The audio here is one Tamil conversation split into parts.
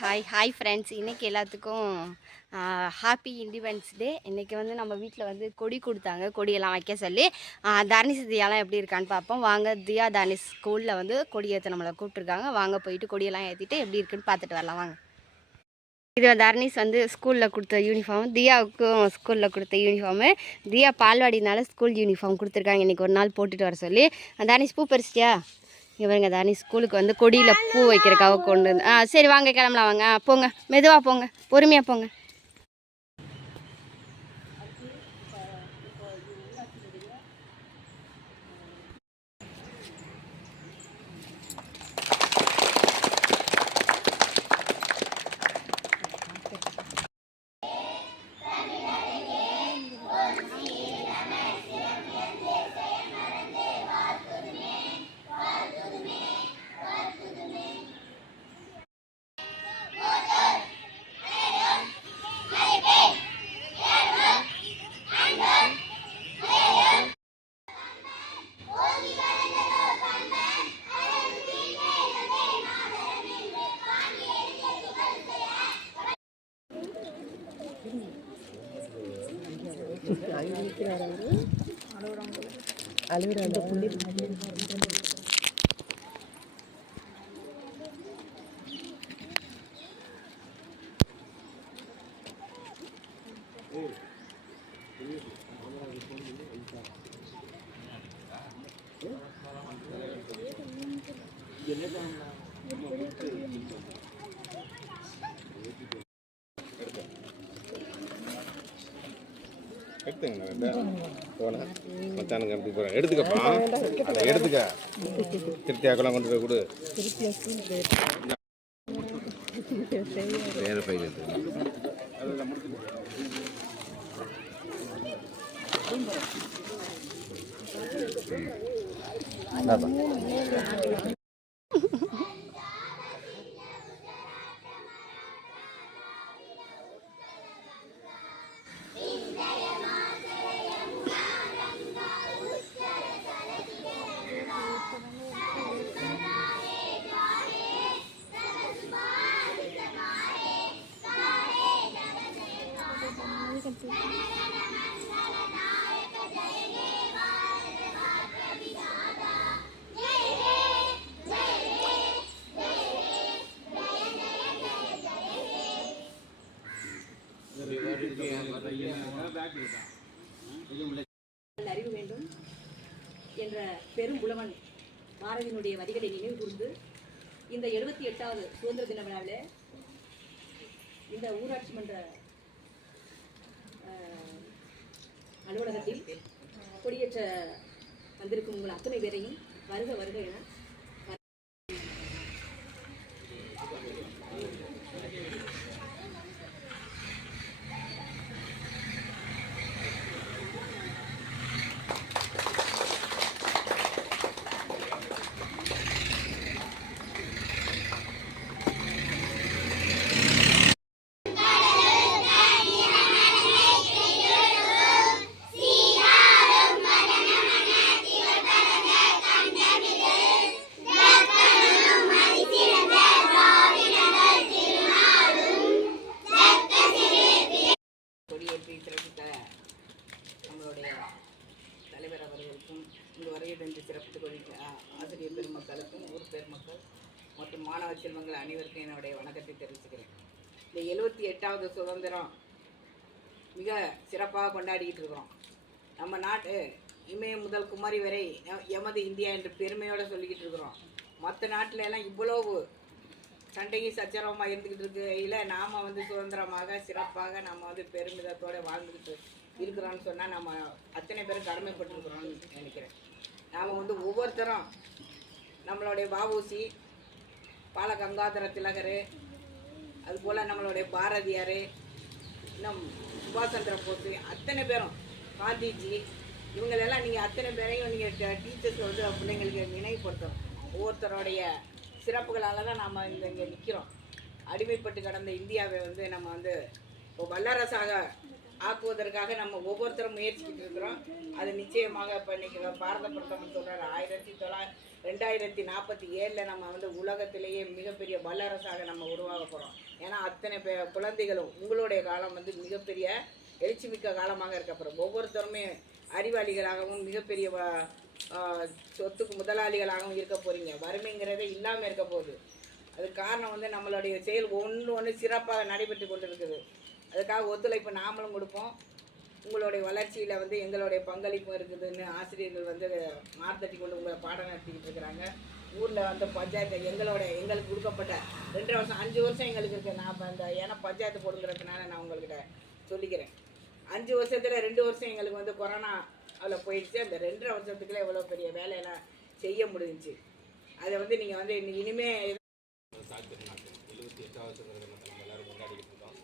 Hi friends. இன்றைக்கி எல்லாத்துக்கும் ஹாப்பி இண்டிபெண்டன்ஸ் டே. இன்றைக்கி வந்து நம்ம வீட்டில் வந்து கொடி கொடுத்தாங்க, கொடியெல்லாம் வைக்க சொல்லி. தர்னிஸ் தியாலாம் எப்படி இருக்கான்னு பார்ப்போம் வாங்க. தியா தர்னிஸ் ஸ்கூலில் வந்து கொடி ஏற்ற நம்மளை கூப்பிட்ருக்காங்க. வாங்க போயிட்டு கொடியெல்லாம் ஏற்றிட்டு எப்படி இருக்குன்னு பார்த்துட்டு வரலாம் வாங்க. இது தர்னிஸ் வந்து ஸ்கூலில் கொடுத்த யூனிஃபார்ம், தியாவுக்கும் ஸ்கூலில் கொடுத்த யூனிஃபார்மு. தியா பால்வாடினால ஸ்கூல் யூனிஃபார்ம் கொடுத்துருக்காங்க. இன்றைக்கி ஒரு நாள் போட்டுட்டு வர சொல்லி. தர்னிஸ் பூ பறிச்சிட்டியா? இவங்க தானே ஸ்கூலுக்கு வந்து கொடியில் பூ வைக்கிறக்காக கொண்டு வந்து சரி வாங்க கிளம்பலாம் வாங்க. போங்க, மெதுவாக போங்க, பொறுமையாக போங்க. அழுகுறாங்க புள்ளி. எடுத்துங்க போனேன் மச்சானுங்க அப்படி போகிறேன். எடுத்துக்கப்பா, அதை எடுத்துக்க. திருப்தியாக்கெல்லாம் கொண்டு போய் கொடு. வேறு பையில் எடுத்துக்க. அறிவு வேண்டும் என்ற பெரும் புலவன் பாரதியினுடைய வரிகளை நினைவு கூர்ந்து இந்த 78வது சுதந்திர தின விழாவில் இந்த ஊராட்சி மன்ற அலுவலகத்தில் கொடியேற்ற வந்திருக்கும் உங்கள் அத்தனை பேரையும் வருக வருக என நம்மளுடைய தலைவர் அவர்களுக்கும் இங்கு வருகை சிறப்பித்துக் கொள்கிற ஆசிரியர் பெருமக்களுக்கும் ஊர் பெருமக்கள் மற்றும் மாணவ செல்வங்கள் அனைவருக்கும் என்னுடைய வணக்கத்தை தெரிவிச்சுக்கிறேன். இந்த 78வது சுதந்திரம் மிக சிறப்பாக கொண்டாடிக்கிட்டு இருக்கிறோம். நம்ம நாட்டு இமயம் முதல் குமரி வரை எமது இந்தியா என்று பெருமையோடு சொல்லிக்கிட்டு இருக்கிறோம். மற்ற நாட்டில எல்லாம் இவ்வளவு சண்டையும் சச்சரவமாக இருந்துக்கிட்டு இருக்கையில் நாம் வந்து சுதந்திரமாக சிறப்பாக நம்ம வந்து பெருமிதத்தோடு வாழ்ந்துக்கிட்டு இருக்கிறோன்னு சொன்னால் நம்ம அத்தனை பேரும் கடமைப்பட்டுருக்குறோம்னு நினைக்கிறேன். நாம் வந்து ஒவ்வொருத்தரும் நம்மளுடைய வஉசி, பால கங்காதர திலகர், அதுபோல் நம்மளுடைய பாரதியார், இன்னும் சுபாஷ் சந்திர போஸ், அத்தனை பேரும் காந்திஜி, இவங்களெல்லாம் நீங்கள் அத்தனை பேரையும் நீங்கள் டீச்சர்ஸ் வந்து பிள்ளைங்களுக்கு நினைவுபடுத்தணும். ஒவ்வொருத்தருடைய சிறப்புகளால் தான் நம்ம இங்கே நிற்கிறோம். அடிமைப்பட்டு கடந்த இந்தியாவை வந்து நம்ம வந்து இப்போ வல்லரசாக ஆக்குவதற்காக நம்ம ஒவ்வொருத்தரும் முயற்சிக்கிட்டு இருக்கிறோம். அது நிச்சயமாக இப்போ இன்றைக்கி பாரத பிரதமர் சொல்கிறார் 2047 நம்ம வந்து உலகத்திலேயே மிகப்பெரிய வல்லரசாக நம்ம உருவாக போகிறோம். ஏன்னா அத்தனை குழந்தைகளும் உங்களுடைய காலம் வந்து மிகப்பெரிய எழுச்சிமிக்க காலமாக இருக்க போகிறோம். ஒவ்வொருத்தருமே அறிவாளிகளாகவும் மிகப்பெரிய சொத்துக்கு முதலாளிகளாகவும் இருக்க போகிறீங்க. வறுமைங்கிறதே இல்லாமல் இருக்க போகுது. அதுக்கு காரணம் வந்து நம்மளுடைய செயல் ஒன்று சிறப்பாக நடைபெற்று கொண்டு இருக்குது. அதுக்காக ஒத்துழைப்பு நாமளும் கொடுப்போம். உங்களுடைய வளர்ச்சியில் வந்து எங்களுடைய பங்களிப்பும் இருக்குதுன்னு ஆசிரியர்கள் வந்து மார்த்தட்டி கொண்டு உங்களை பாடம் நடத்திக்கிட்டு இருக்கிறாங்க. ஊரில் வந்து பஞ்சாயத்து எங்களுக்கு கொடுக்கப்பட்ட 2 வருஷம் 5 வருஷம் எங்களுக்கு இருக்குது. நான் இந்த ஏன்னா பஞ்சாயத்து போடுங்கிறதுனால நான் உங்கள்கிட்ட சொல்லிக்கிறேன். 5 வருஷத்தில் 2 வருஷம் எங்களுக்கு வந்து கொரோனா அதில் போயிடுச்சு. அந்த 2.5 வருஷத்துக்குள்ளே எவ்வளோ பெரிய வேலையெல்லாம் செய்ய முடிஞ்சிச்சு. அதை வந்து நீங்கள் வந்து இனிமேல் 78வது சுதந்திர தினத்தை நம்ம எல்லோரும் கொண்டாடிக்கிட்டு இருக்கோம்.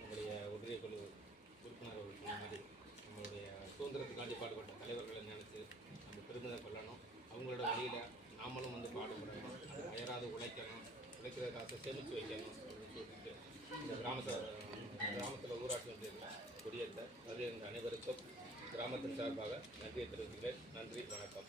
நம்முடைய ஒன்றிய குழு உறுப்பினர்கள் சொன்ன மாதிரி நம்மளுடைய சுதந்திரத்துக்காண்டி பாடுபட்ட தலைவர்களை நினச்சி நம்ம பெருமிதம் கொள்ளணும். அவங்களோட வழியில் நாமளும் வந்து பாடுபடணும். அது அயராது உழைக்கணும். உழைக்கிற காசை சேமித்து வைக்கணும் அப்படின்னு சொல்லிட்டு இந்த கிராமத்தில் ஊராட்சி ஒன்றியத்தில் கொடியேற்ற அது எங்கள் அனைவருக்கும் கிராமத்தின் சார்பாக நன்றியை தெரிவிக்கிறேன். நன்றி, வணக்கம்.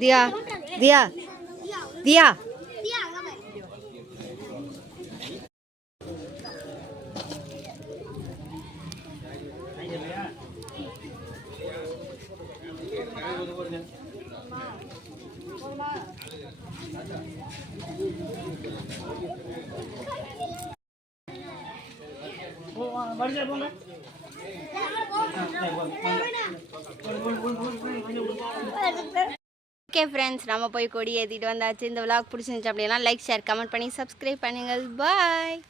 தியா தியா தியா ஓகே ஃப்ரெண்ட்ஸ், நம்ம போய் கொடி ஏற்றிட்டு வந்தாச்சு. இந்த விலாக் பிடிச்சிருந்துச்சு அப்படின்னா லைக், ஷேர், கமெண்ட் பண்ணி சப்ஸ்கிரைப் பண்ணுங்கள். பாய்.